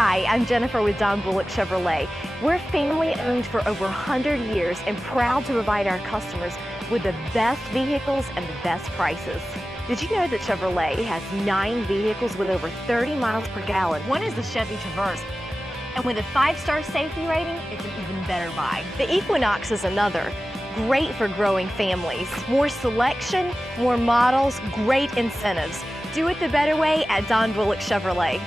Hi, I'm Jennifer with Don Bullock Chevrolet. We're family owned for over 100 years and proud to provide our customers with the best vehicles and the best prices. Did you know that Chevrolet has 9 vehicles with over 30 miles per gallon? One is the Chevy Traverse. And with a 5-star safety rating, it's an even better buy. The Equinox is another. Great for growing families. More selection, more models, great incentives. Do it the better way at Don Bullock Chevrolet.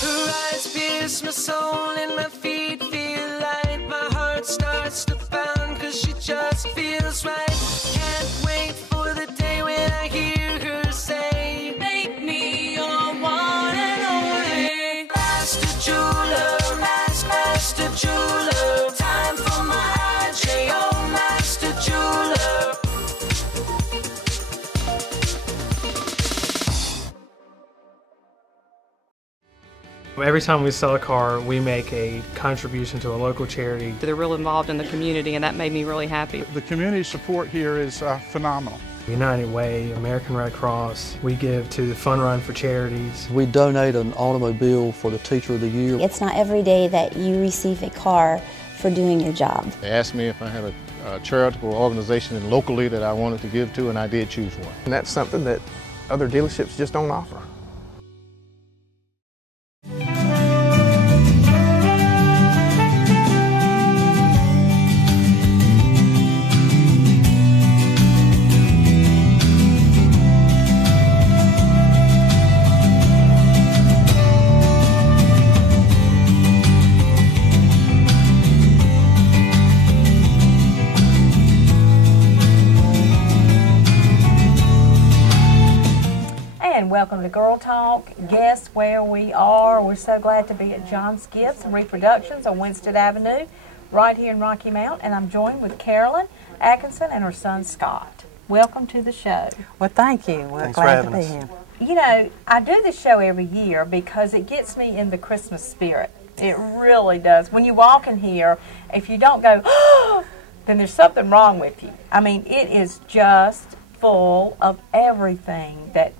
Her eyes pierce my soul and my feet feel light. My heart starts to pound cause she just feels right. Can't wait for the day when I hear her say, make me your one and only. Master Jeweler, Master Jeweler. Time for my IJO, Master Jeweler. Every time we sell a car, we make a contribution to a local charity. They're real involved in the community, and that made me really happy. The community support here is phenomenal. United Way, American Red Cross, we give to the Fun Run for charities. We donate an automobile for the Teacher of the Year. It's not every day that you receive a car for doing your job. They asked me if I had a charitable organization locally that I wanted to give to, and I did choose one. And that's something that other dealerships just don't offer. Welcome to Girl Talk. Guess where we are? We're so glad to be at John's Gifts and Reproductions on Winstead Avenue, right here in Rocky Mount, and I'm joined with Carolyn Atkinson and her son Scott. Welcome to the show. Well, thank you. We're glad to be here. You know, I do this show every year because it gets me in the Christmas spirit. It really does. When you walk in here, if you don't go, oh, then there's something wrong with you. I mean, it is just full of everything that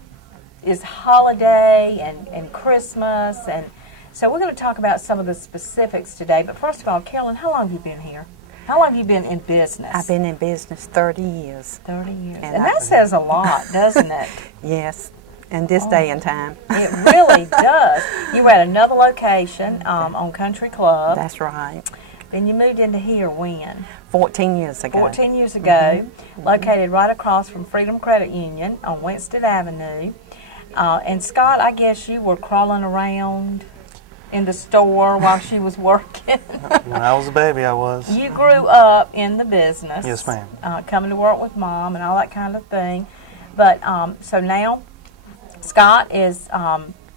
is holiday and Christmas, and so we're going to talk about some of the specifics today. But first of all, Carolyn, how long have you been here? How long have you been in business? I've been in business 30 years. 30 years. And that says a lot, doesn't it? Yes, in this day and time. It really does. You were at another location on Country Club. That's right. Then you moved into here when? 14 years ago. 14 years ago, located right across from Freedom Credit Union on Winstead Avenue. And Scott, I guess you were crawling around in the store while she was working. When I was a baby, I was. You grew up in the business. Yes, ma'am. Coming to work with Mom and all that kind of thing. But so now Scott is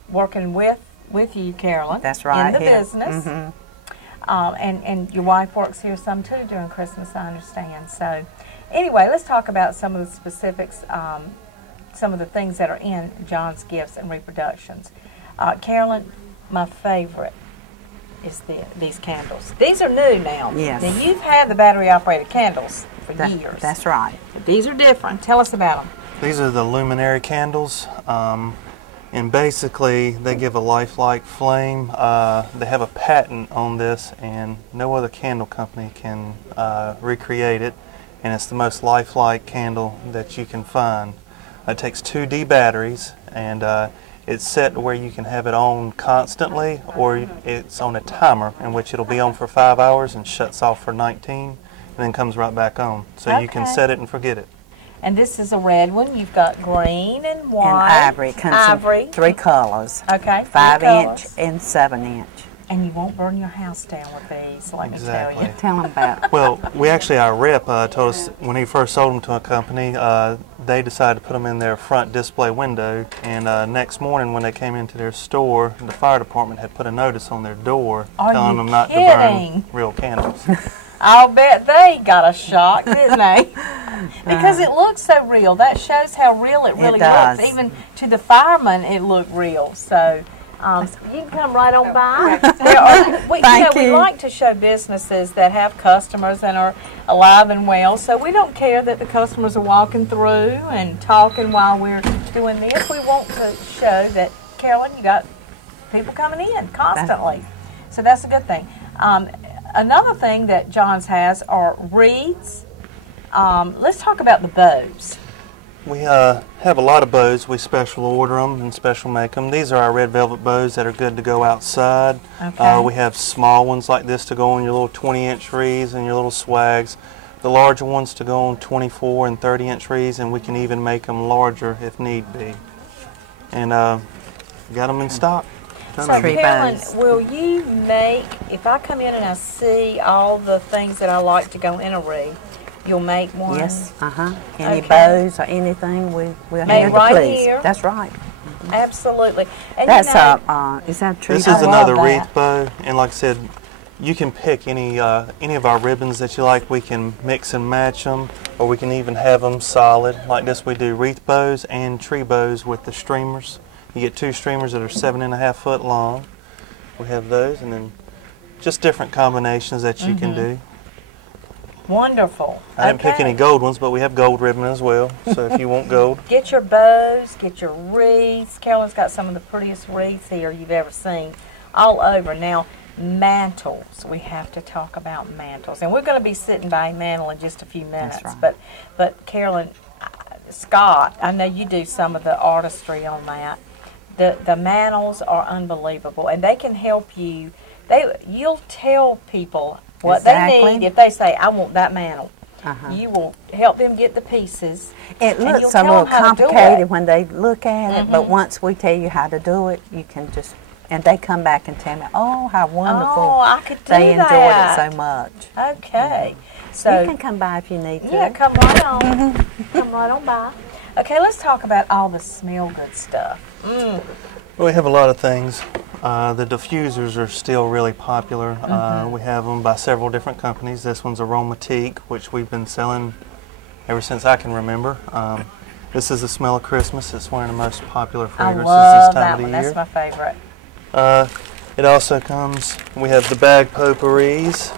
working with you, Carolyn. That's right. In the business. And your wife works here some too during Christmas, I understand. So anyway, let's talk about some of the specifics. Some of the things that are in John's Gifts and Reproductions. Carolyn, my favorite is these candles. These are new now. Yes. Now, you've had the battery-operated candles for years. That's right. But these are different. Tell us about them. These are the luminary candles, and basically they give a lifelike flame. They have a patent on this, and no other candle company can recreate it, and it's the most lifelike candle that you can find. It takes 2D batteries, and it's set to where you can have it on constantly, or it's on a timer in which it'll be on for 5 hours and shuts off for 19 and then comes right back on. So you can set it and forget it. And this is a red one. You've got green and white. And ivory. It comes ivory. in 3 colors. Okay. 5-inch and 7-inch. And you won't burn your house down with these, let me tell you. Tell them about it. Well, our rep told us when he first sold them to a company, they decided to put them in their front display window, and next morning when they came into their store, the fire department had put a notice on their door telling them not to burn real candles. I'll bet they got a shock, didn't they? Because it looks so real. That shows how real it really looks. Even to the firemen, it looked real. So you can come right on by. We like to show businesses that have customers and are alive and well, so we don't care that the customers are walking through and talking while we're doing this. We want to show that, Carolyn, you got people coming in constantly. So that's a good thing. Another thing that John's has are wreaths. Let's talk about the bows. We have a lot of bows. We special order them and special make them. These are our red velvet bows that are good to go outside. Okay. We have small ones like this to go on your little 20-inch wreaths and your little swags. The larger ones to go on 24 and 30-inch wreaths, and we can even make them larger if need be. And got them in stock. So Carolyn, will you make, if I come in and I see all the things that I like to go in a wreath, you'll make one? Yes, any bows or anything, we'll make right please. here. That's right. Absolutely. And that's you know, is that true? This is another wreath bow, and like I said, you can pick any of our ribbons that you like. We can mix and match them, or we can even have them solid. Like this, we do wreath bows and tree bows with the streamers. You get 2 streamers that are 7.5 foot long. We have those, and then just different combinations that you can do. Wonderful. I didn't pick any gold ones, but we have gold ribbon as well. So if you want gold, get your bows, get your wreaths. Carolyn's got some of the prettiest wreaths here you've ever seen, all over. Now, mantles. We have to talk about mantles, and we're going to be sitting by a mantle in just a few minutes. That's right. But Carolyn, Scott, I know you do some of the artistry on that. The mantles are unbelievable, and they can help you. You'll tell people what they need if they say, I want that mantle. You will help them get the pieces. It looks a little complicated when they look at it, but once we tell you how to do it, you can just, and they come back and tell me, oh, how wonderful. Oh, I could do they that. enjoyed it so much. Okay. So you can come by if you need to. Yeah, come right on. Come right on by. Okay, let's talk about all the smell good stuff. We have a lot of things. The diffusers are still really popular. We have them by several different companies. This one's Aromatique, which we've been selling ever since I can remember. This is the smell of Christmas. It's one of the most popular fragrances this time of the year. That's my favorite. It also comes, we have the bag potpourris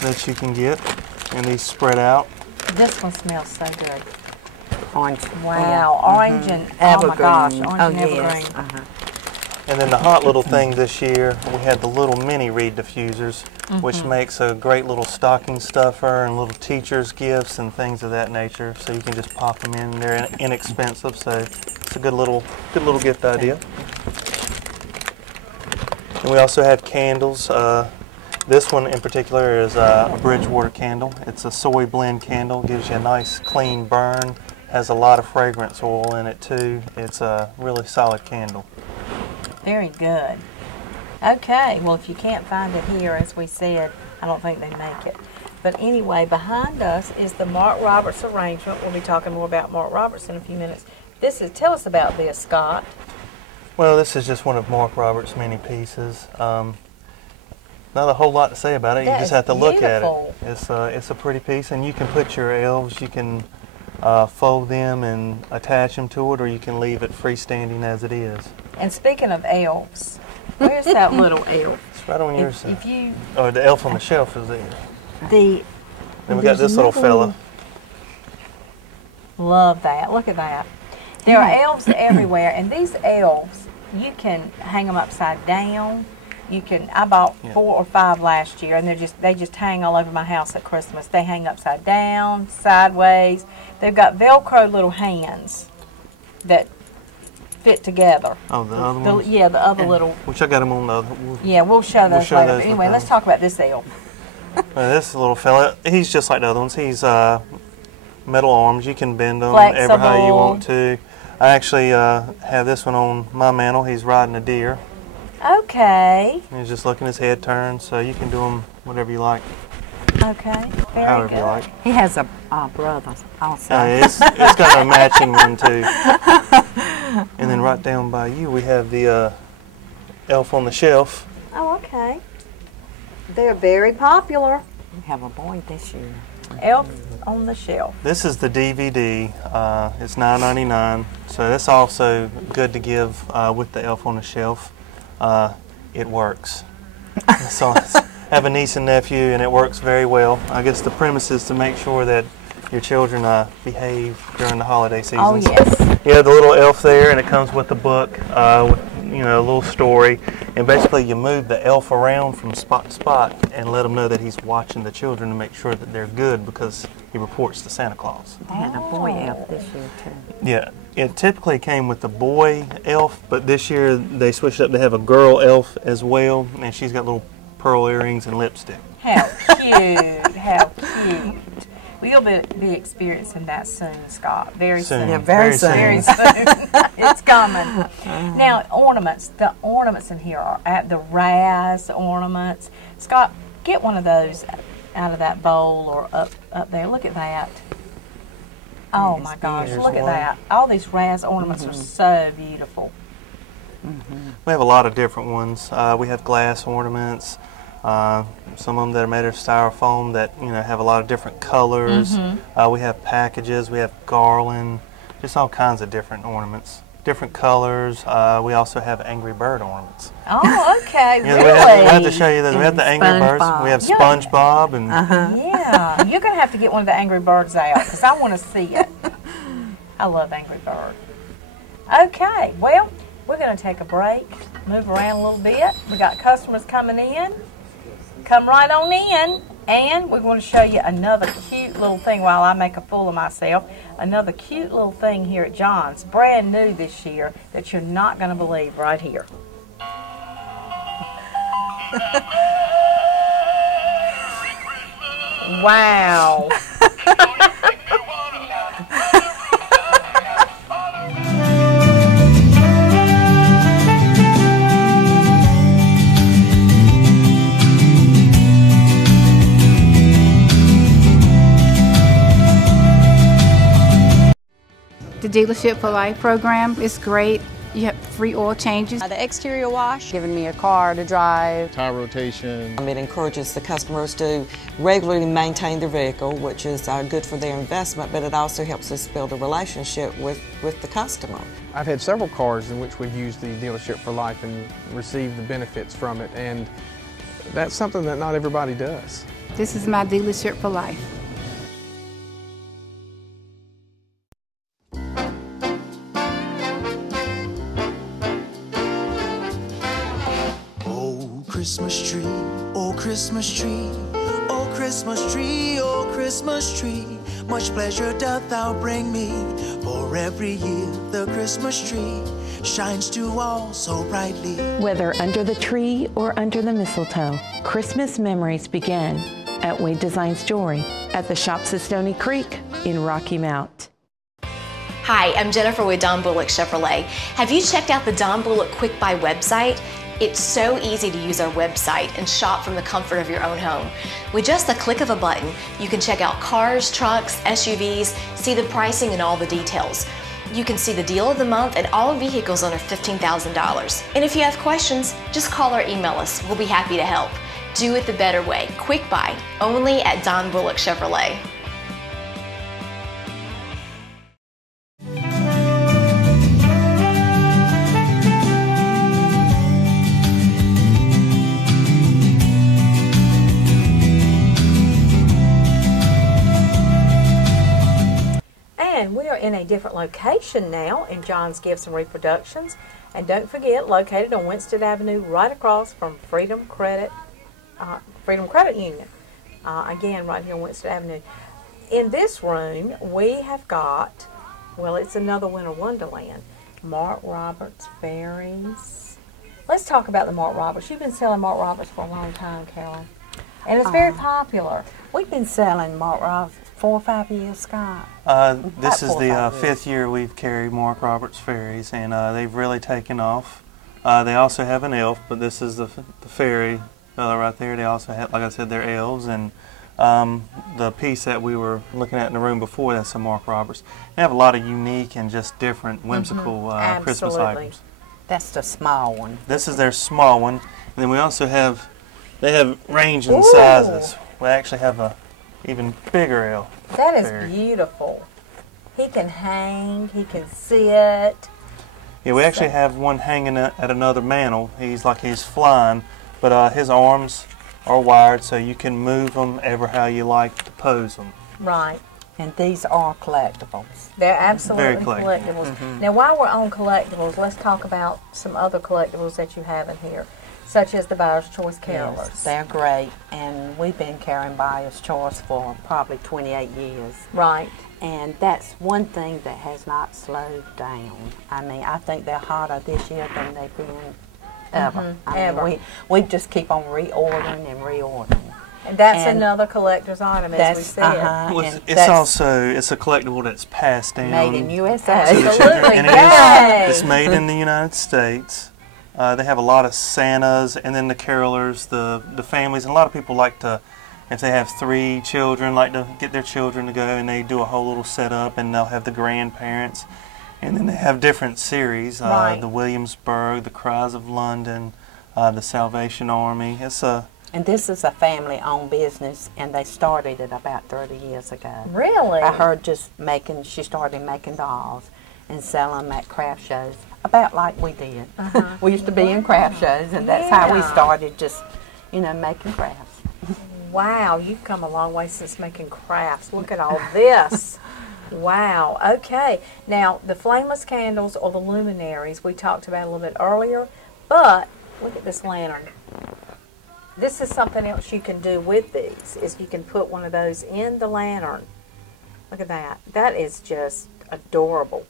that you can get, and these spread out. This one smells so good. Orange. Wow, orange and evergreen. Oh my gosh, orange and evergreen. Yes. And then the hot little thing this year, we had the little mini reed diffusers, which makes a great little stocking stuffer and little teacher's gifts and things of that nature. So you can just pop them in. They're inexpensive, so it's a good little gift idea. And we also have candles. This one in particular is a Bridgewater candle. It's a soy blend candle. Gives you a nice clean burn. Has a lot of fragrance oil in it too. It's a really solid candle. Very good. Okay, well if you can't find it here, as we said, I don't think they make it. But anyway, behind us is the Mark Roberts arrangement. We'll be talking more about Mark Roberts in a few minutes. Tell us about this, Scott. Well, this is just one of Mark Roberts' many pieces. Not a whole lot to say about it. You just have to look at it. It's a pretty piece, and you can put your elves. You can fold them and attach them to it, or you can leave it freestanding as it is. And speaking of elves, where's that little elf? It's right on your side. If you, oh, the elf on the shelf is there. Then we got this little fella. Love that. Look at that. There are elves everywhere, and these elves, you can hang them upside down. You can. I bought 4 or 5 last year, and they just hang all over my house at Christmas. They hang upside down, sideways. They've got Velcro little hands that fit together. Oh, the other ones? Yeah, the other little. Which I got them on the other. We'll show those later. But anyway, let's talk about this elf. Well, this little fella, he's just like the other ones. He's metal arms. You can bend them Flexible. ever how you want to. I actually have this one on my mantle. He's riding a deer. Okay. He's just looking his head turned, so you can do them whatever you like. Okay. Very however good. you like. He has a brother also. It's got a matching one too. And then right down by you, we have the elf on the shelf. Oh, okay. They're very popular. We have a boy this year. Elf on the Shelf. This is the DVD. It's $9.99, so that's also good to give with the Elf on the Shelf. It works. So I have a niece and nephew, and it works very well. I guess the premise is to make sure that your children behave during the holiday season. Oh, yes. You have the little elf there, and it comes with the book, with you know, a little story, and basically you move the elf around from spot to spot and let him know that he's watching the children to make sure that they're good, because he reports to Santa Claus. They had a boy elf this year too. Yeah, it typically came with the boy elf, but this year they switched up to have a girl elf as well, and she's got little pearl earrings and lipstick. How cute, how cute. We'll be experiencing that soon, Scott. Very soon. Yeah, very soon. Very soon. It's coming. Now, ornaments. The ornaments in here are at the Raz ornaments. Scott, get one of those out of that bowl or up there. Look at that. Oh my gosh, look at that. All these Raz ornaments are so beautiful. We have a lot of different ones. We have glass ornaments. Some of them that are made of styrofoam that, you know, have a lot of different colors. We have packages, we have garland, just all kinds of different ornaments, different colors. We also have Angry Bird ornaments. Oh, okay, Yeah, really? we have to show you that. We have the Angry Birds. We have SpongeBob and Yeah, you're going to have to get one of the Angry Birds out because I want to see it. I love Angry Bird. Okay, well, we're going to take a break, move around a little bit. We got customers coming in. Come right on in, and we're going to show you another cute little thing while I make a fool of myself. Another cute little thing here at John's, brand new this year, that you're not going to believe right here. Wow. The Dealership for Life program is great. You have free oil changes. The exterior wash, giving me a car to drive. Tire rotation. It encourages the customers to regularly maintain their vehicle, which is good for their investment, but it also helps us build a relationship with the customer. I've had several cars in which we've used the Dealership for Life and received the benefits from it, and that's something that not everybody does. This is my Dealership for Life. Christmas tree, oh Christmas tree, oh Christmas tree, oh Christmas tree. Much pleasure doth thou bring me, for every year the Christmas tree shines to all so brightly. Whether under the tree or under the mistletoe, Christmas memories begin at Wade Designs Jewelry at the shops at Stony Creek in Rocky Mount. Hi, I'm Jennifer with Don Bullock Chevrolet. Have you checked out the Don Bullock Quick Buy website? It's so easy to use our website and shop from the comfort of your own home. With just the click of a button, you can check out cars, trucks, SUVs, see the pricing and all the details. You can see the deal of the month and all vehicles under $15,000. And if you have questions, just call or email us. We'll be happy to help. Do it the better way. Quick Buy, only at Don Bullock Chevrolet. And we are in a different location now in John's Gifts and Reproductions. And don't forget, located on Winston Avenue, right across from Freedom Credit Union. Again, right here on Winston Avenue. In this room, we have got, well, it's another Winter Wonderland. Mark Roberts Fairies. Let's talk about the Mark Roberts. You've been selling Mark Roberts for a long time, Carolyn. And it's very popular. We've been selling Mark Roberts 4 or 5 years, Scott. This is the 5th year we've carried Mark Roberts Fairies, and they've really taken off. They also have an elf, but this is the fairy fellow right there. They also have, like I said, they're elves, and the piece that we were looking at in the room before, that's a Mark Roberts. They have a lot of unique and just different, whimsical Christmas items. That's the small one. This is their small one, and then we also have, they have range in sizes. We actually have a even bigger elf. That is beautiful. He can hang, he can sit. Yeah, we actually have one hanging at another mantle. He's flying, but his arms are wired so you can move them ever how you like to pose them. Right. And these are collectibles. They're absolutely Very collectible. collectibles. Now, while we're on collectibles, let's talk about some other collectibles that you have in here, such as the Buyer's Choice carolers. Yes, they're great, and we've been carrying Buyer's Choice for probably 28 years. Right. And that's one thing that has not slowed down. I mean, I think they're hotter this year than they've been ever. Ever. We just keep on reordering and reordering. And that's another collector's item, as we said. Well, it's a collectible that's passed down. Made in USA. Absolutely. And it's made in the United States. They have a lot of Santas, and then the carolers, the families, and a lot of people like to, if they have 3 children, like to get their children to go, and they do a whole little setup, and they'll have the grandparents, and then they have different series, the Williamsburg, the Cries of London, the Salvation Army. And this is a family-owned business, and they started it about 30 years ago. Really? I heard she started making dolls and selling them at craft shows, about like we did. We used to be in craft shows, and that's how we started, just, making crafts. Wow, you've come a long way since making crafts. Look at all this. Wow, okay. Now, the flameless candles or the luminaries we talked about a little bit earlier, but look at this lantern. This is something else you can do with these, is you can put one of those in the lantern. Look at that. That is just adorable.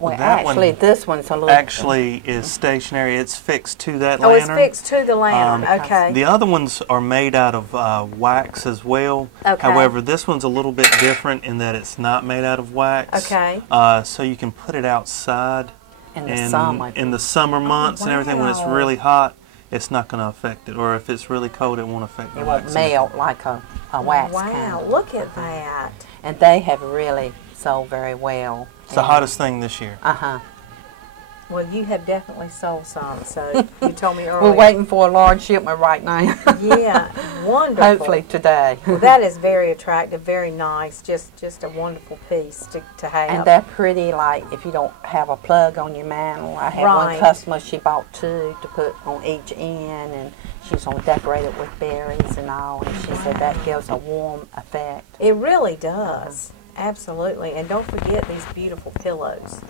Well, actually, this one's a little... Actually is stationary. It's fixed to that lantern. Oh, it's fixed to the lantern. Okay. The other ones are made out of wax as well. Okay. However, this one's a little bit different in that it's not made out of wax. Okay. So you can put it outside in the summer months and everything when it's really hot. It's not going to affect it, or if it's really cold, it won't affect the wax. It won't melt like a wax candle. Wow, look at that. And they have really sold very well. It's the hottest thing this year. Well, you have definitely sold some, so you told me earlier. We're waiting for a large shipment right now. Yeah, wonderful. Hopefully today. Well, that is very attractive, very nice, just a wonderful piece to have. And they're pretty, like, if you don't have a plug on your mantle. I had one customer, she bought 2 to put on each end, and she's going to decorate it with berries and all, and she said that gives a warm effect. It really does. Absolutely. And don't forget these beautiful pillows.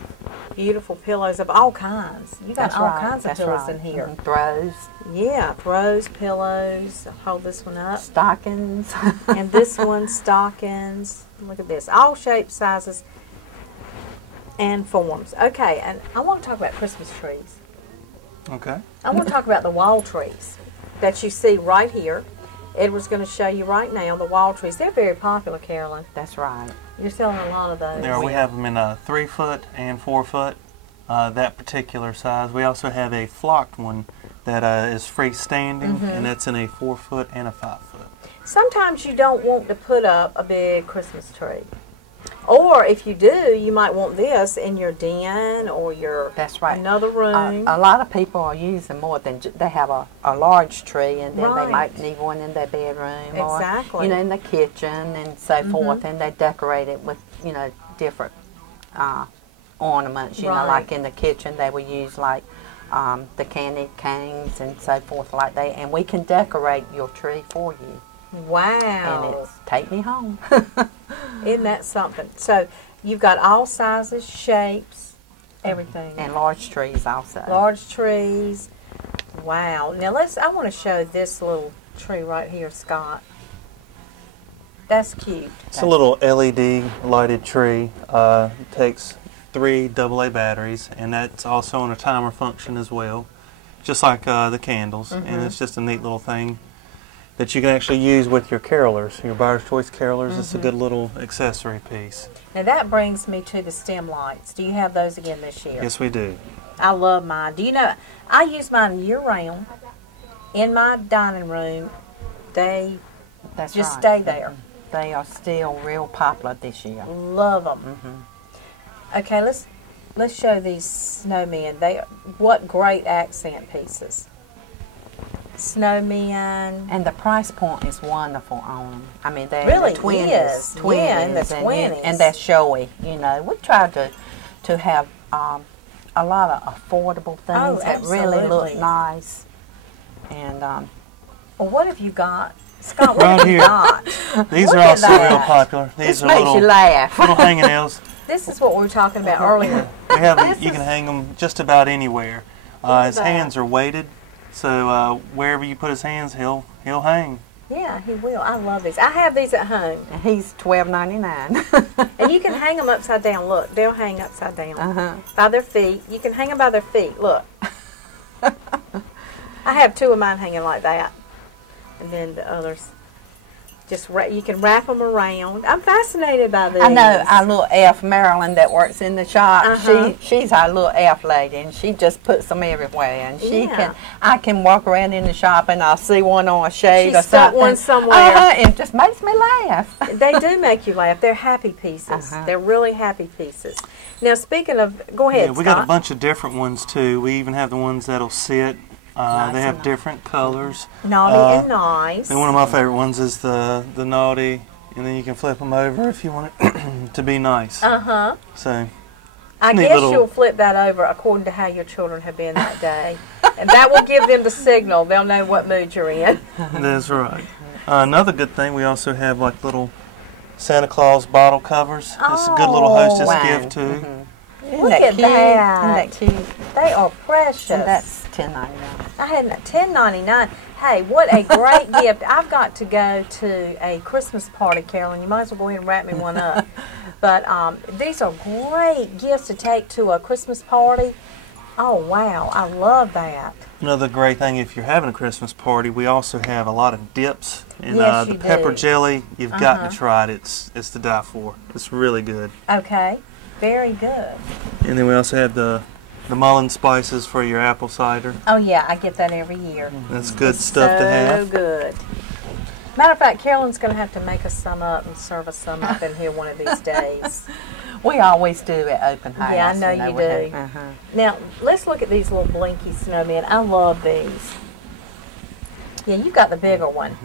Beautiful pillows of all kinds. You got all kinds of pillows in here. Throws. Yeah, throws, pillows. Hold this one up. Stockings. And this one, stockings. Look at this. All shapes, sizes, and forms. Okay, and I want to talk about Christmas trees. Okay. I want to talk about the wall trees that you see right here. Edward's going to show you right now the wall trees. They're very popular, Carolyn. That's right. You're selling a lot of those. There, we have them in a 3-foot and 4-foot, that particular size. We also have a flocked one that is freestanding, and that's in a 4-foot and a 5-foot. Sometimes you don't want to put up a big Christmas tree. Or if you do, you might want this in your den or your another room. A lot of people are using more than they have a large tree, and then they might need one in their bedroom or in the kitchen and so forth, and they decorate it with different ornaments. Like in the kitchen they will use like the candy canes and so forth like that, and we can decorate your tree for you. Wow. And it's take me home. Isn't that something? So you've got all sizes, shapes, everything. And large trees also. Large trees. Wow. Now I want to show this little tree right here, Scott. That's cute. It's a little LED lighted tree. Takes 3 AA batteries, and that's also on a timer function as well, just like the candles. And it's just a neat little thing that you can actually use with your carolers, your Buyer's Choice carolers. It's a good little accessory piece. Now that brings me to the stem lights. Do you have those again this year? Yes, we do. I love mine. Do you know, I use mine year-round. In my dining room, they stay there. They are still real popular this year. Love them. Okay, let's show these snowmen. What great accent pieces. Snowmen. And the price point is wonderful on them. I mean, they're really in the 20s. Yeah, in the 20s. And they're showy, We tried to have a lot of affordable things that really look nice. And well, what have you got Scott, what Right have you here. got? These Look are at also that. real popular. These This are makes little, you laugh. little hanging nails. This is what we were talking about earlier. We have them, you can hang them just about anywhere. His that. hands are weighted, so wherever you put his hands, he'll hang. Yeah, he will. I love these. I have these at home. And he's $12.99. And you can hang them upside down. Look, they'll hang upside down. By their feet. You can hang them by their feet. Look. I have two of mine hanging like that. And then the others, just you can wrap them around. I'm fascinated by these. I know our little elf, Marilyn, that works in the shop. She's our little elf lady, and she just puts them everywhere. And I can walk around in the shop, and I'll see one on a shade or stuck something. one somewhere. It just makes me laugh. They do make you laugh. They're happy pieces. They're really happy pieces. Now, speaking of, go ahead, Yeah, we got a bunch of different ones too. We even have the ones that'll sit. They have different colors. Naughty and nice. And one of my favorite ones is the naughty, and then you can flip them over if you want it to be nice. So I guess you'll flip that over according to how your children have been that day. And that will give them the signal. They'll know what mood you're in. That's right. Another good thing, we also have like little Santa Claus bottle covers. It's a good little hostess gift too. Look at that. Isn't that cute? They are precious. And that's $10.99. I had $10.99. Hey, what a great gift. I've got to go to a Christmas party, Carolyn. You might as well go ahead and wrap me one up. But these are great gifts to take to a Christmas party. Oh, wow. I love that. Another great thing, if you're having a Christmas party, we also have a lot of dips. And Yes, the you pepper do. jelly, you've got to try it. It's to die for. It's really good. Okay. Very good. And then we also have the Mullen spices for your apple cider. Oh, yeah. I get that every year. That's good stuff to have. So good. Matter of fact, Carolyn's going to have to make us some up and serve us some up in here one of these days. We always do at open house. Yeah, I know you do. Now, let's look at these little blinky snowmen. I love these. Yeah, you got the bigger one.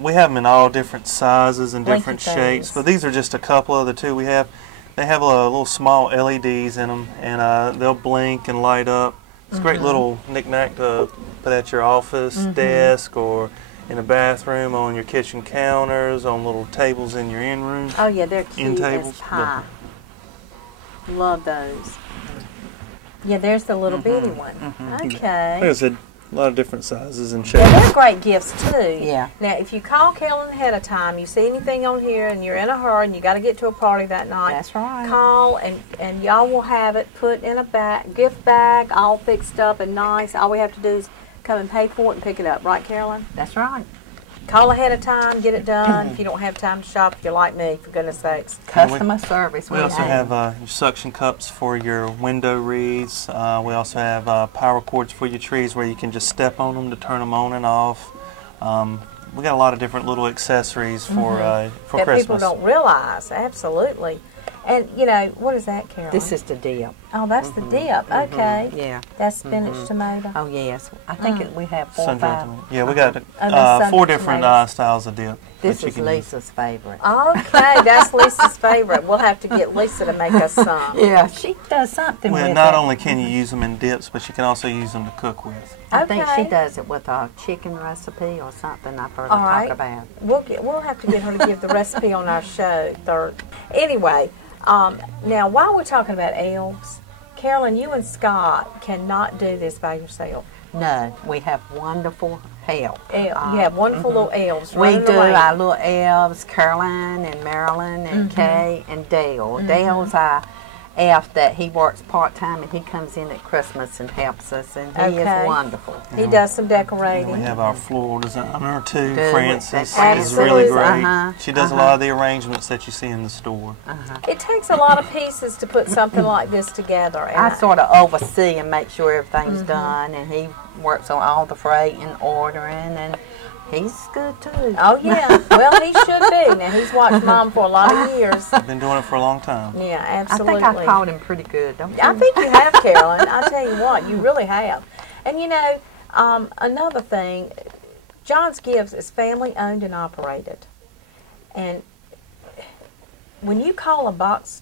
We have them in all different sizes and different Blinky shapes, things. but these are just a couple of the two we have. They have little small LEDs in them, and they'll blink and light up. It's a great little knick-knack to put at your office desk or in a bathroom, on your kitchen counters, on little tables in your in-room. Oh, yeah, they're cute End tables. as pie. Love those. Yeah, there's the little bitty one. Okay. Like I said, a lot of different sizes and Yeah, shapes. they're great gifts, too. Yeah. Now, if you call Carolyn ahead of time, you see anything on here and you're in a hurry and you got to get to a party that night, That's right. call and y'all will have it put in a gift bag, all fixed up and nice. All we have to do is come and pay for it and pick it up. Right, Carolyn? That's right. Call ahead of time, get it done. If you don't have time to shop, if you're like me, for goodness sakes. Customer service. We also have your suction cups for your window wreaths. We also have power cords for your trees where you can just step on them to turn them on and off. We got a lot of different little accessories for that Christmas. people don't realize. Absolutely. And, you know, what is that, Carolyn? This is the dip. Oh, that's the dip. Okay. Yeah. That's spinach tomato. Oh, yes. I think we have 4 or Sun-dried 5. tomato. Yeah, we got that's 4 sun-dried different tomatoes. styles of dip. This that you is can Lisa's favorite. Okay, that's Lisa's favorite. We'll have to get Lisa to make us some. Yeah, she does something Well, with not it. only can you use them in dips, but you can also use them to cook with. I think she Okay. does it with a chicken recipe or something I've heard her All talk right. about. We'll have to get her to give the recipe on our show. Anyway, now while we're talking about elves, Carolyn, you and Scott cannot do this by yourself. No, we have wonderful help. You have wonderful little elves We running do around. our little elves, Caroline and Marilyn and Kay and Dale. Dale's our elf that he works part-time and he comes in at Christmas and helps us, and he is wonderful. He does some decorating. We have our floral designer too, Good. Frances. That's Is really Absolutely. great. She does a lot of the arrangements that you see in the store. It takes a lot of pieces to put something like this together. And I sort of oversee and make sure everything's done, and he works on all the freight and ordering, and he's good too. Oh, yeah. Well, he should be. Now, he's watched Mom for a lot of years. I've been doing it for a long time. Yeah, I absolutely. think I taught him pretty good, don't you? I think you have, Carolyn. I tell you what, you really have. And you know, another thing, John's Gives is family owned and operated. And when you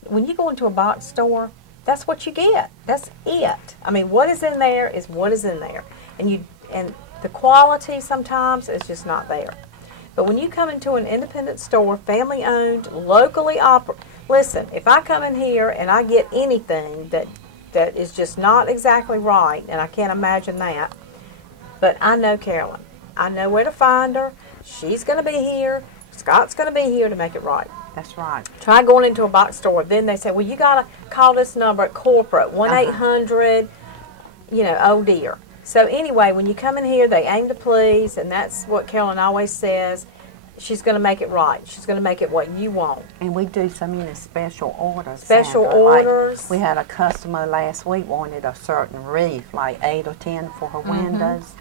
when you go into a box store, that's what you get. That's it. I mean, what is in there is what is in there. And the quality sometimes is just not there. But when you come into an independent store, family owned, locally operated, listen, if I come in here and I get anything that is just not exactly right, and I can't imagine that, but I know Carolyn. I know where to find her. She's going to be here. Scott's going to be here to make it right. That's right. Try going into a box store. Then they say, well, you got to call this number at corporate, 1-800, oh dear. So anyway, when you come in here, they aim to please, and that's what Carolyn always says. She's going to make it right. She's going to make it what you want. And we do so many special orders. Special Sandra. orders. Like we had a customer last week wanted a certain wreath, like 8 or 10 for her windows.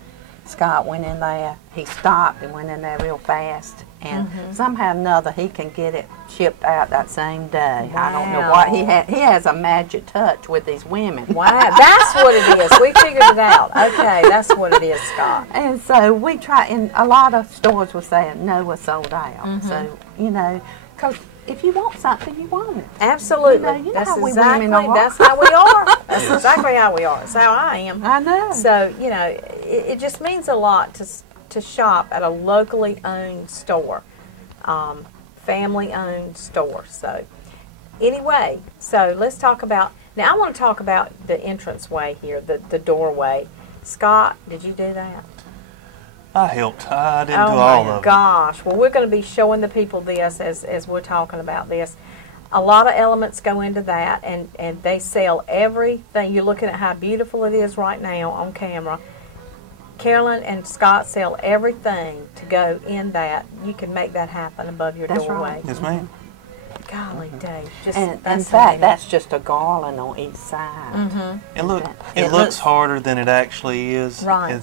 Scott went in there. He stopped and went in there real fast. And somehow or another, he can get it shipped out that same day. Wow. I don't know what he had. He has a magic touch with these women. Wow, that's what it is. We figured it out. Okay, that's what it is, Scott. And so we try, and a lot of stores were saying, no, we're sold out. So, because if you want something, you want it. Absolutely. You know that's how we exactly, women are. that's how we are. That's exactly how we are. That's how I am. I know. So, it just means a lot to shop at a locally owned store, family owned store. So anyway, so let's talk about, now I want to talk about the entranceway here, the doorway. Scott, did you do that? I helped. I didn't do all of it. Oh my gosh. Well, we're going to be showing the people this as we're talking about this. A lot of elements go into that, and they sell everything. You're looking at how beautiful it is right now on camera. Carolyn and Scott sell everything to go in that. You can make that happen above your doorway. Right. Yes, ma'am. Golly, Dave. And in fact, that's just a garland on each side. It looks harder than it actually is. Right.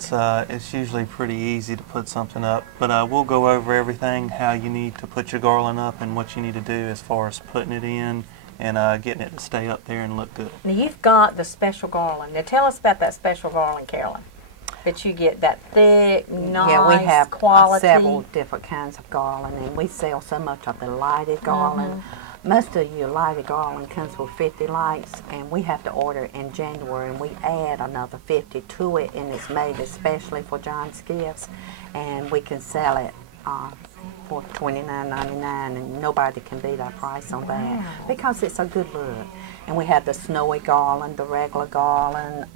It's usually pretty easy to put something up, but we'll go over everything, how you need to put your garland up and what you need to do as far as putting it in and getting it to stay up there and look good. Now, you've got the special garland. Now, tell us about that special garland, Carolyn. That you get that thick, nice yeah, we have quality. Several different kinds of garland, and we sell so much of the lighted garland. Most of your lighted garland comes with 50 lights, and we have to order in January, and we add another 50 to it, and it's made especially for John's Gifts, and we can sell it for $29.99, and nobody can beat our price on that because it's a good look. And we have the snowy garland, the regular garland,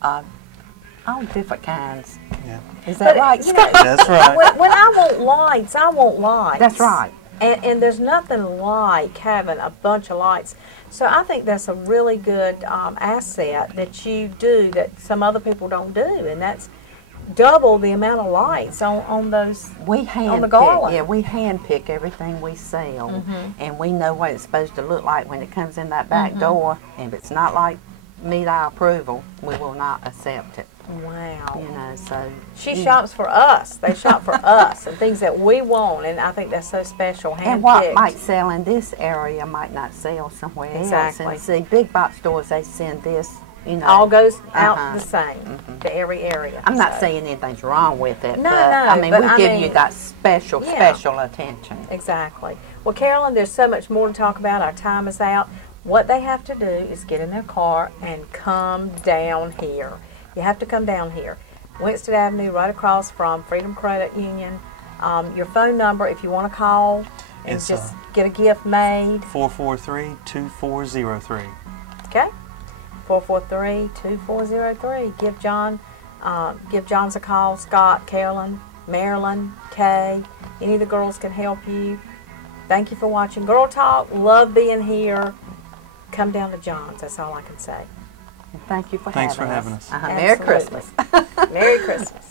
all different kinds. Yeah. Is that right? That's right. When I want lights, I want lights. That's right. And there's nothing like having a bunch of lights. So I think that's a really good asset that you do that some other people don't do, and that's double the amount of lights on those on the garland. Yeah, we hand pick everything we sell, and we know what it's supposed to look like when it comes in that back door. And if it's not like meet our approval, we will not accept it. Wow. So she shops for us. They shop for us and things that we want, and I think that's so special. And what might sell in this area might not sell somewhere else. And see, big box stores, they send this, all goes out the same to every area. I'm not saying anything's wrong with it. No, but, no. I mean, we give you that special attention. Exactly. Well, Carolyn, there's so much more to talk about. Our time is out. What they have to do is get in their car and come down here. You have to come down here. Winston Avenue, right across from Freedom Credit Union. Your phone number, if you want to call and just get a gift made. 443-2403. Okay. 443-2403. Give John's a call. Scott, Carolyn, Marilyn, Kay. Any of the girls can help you. Thank you for watching Girl Talk. Love being here. Come down to John's. That's all I can say. Thank you for having us. Merry Christmas. Merry Christmas.